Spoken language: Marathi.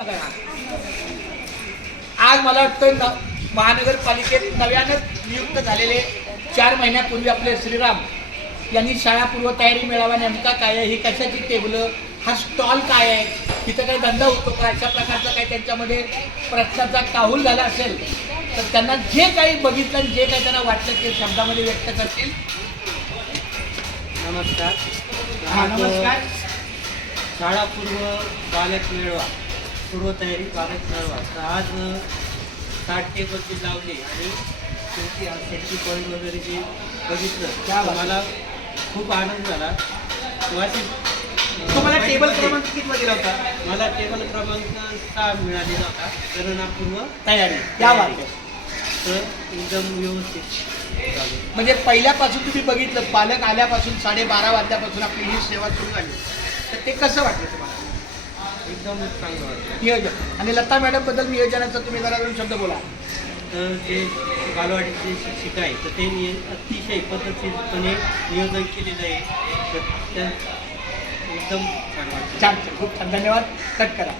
आज मला वाटतं महानगरपालिकेत नव्यानं नियुक्त झालेले 4 महिन्यापूर्वी आपले श्रीराम यांनी शाळापूर्व तयारी मेळावा नेमका काय आहे, ही कशाची टेबलं, हा स्टॉल काय आहे, तिथं काही धंदा होतो का, अशा प्रकारचा काही त्यांच्यामध्ये प्रश्नाचा काहूल झाला असेल तर त्यांना जे काही बघितलं आणि जे काही त्यांना वाटलं ते शब्दामध्ये व्यक्त करतील. नमस्कार. हा नमस्कार. शाळापूर्व बालक मेळावा, पूर्वतयारी बालक मेळावा. तर आज 60 टेबलची लावली आणि सेफ्टी पॉईंट वगैरे जे बघितलं तर मला खूप आनंद झाला. तुम्हाला टेबल क्रमांक किती दिला होता? मला टेबल क्रमांक 6 मिळालेला होता. गणनापूर्व तयारी या वाक्य तर एकदम व्यवस्थित झालं. म्हणजे पहिल्यापासून तुम्ही बघितलं, पालक आल्यापासून 12:30 वाजल्यापासून आपली ही सेवा सुरू झाली, तर ते कसं वाटलं तुम्हाला? एकदम चांगलं वाटलं. नियोजन. आणि लता मॅडम बद्दल नियोजनाचं तुम्ही जरा 2 शब्द बोला. तर जे बालवाडीचे शिक्षक आहे तर ते अतिशय पद्धतशीरपणे नियोजन केलेलं आहे. तर त्या एकदम छान वाटतं. छान, खूप छान. धन्यवाद. कट करा.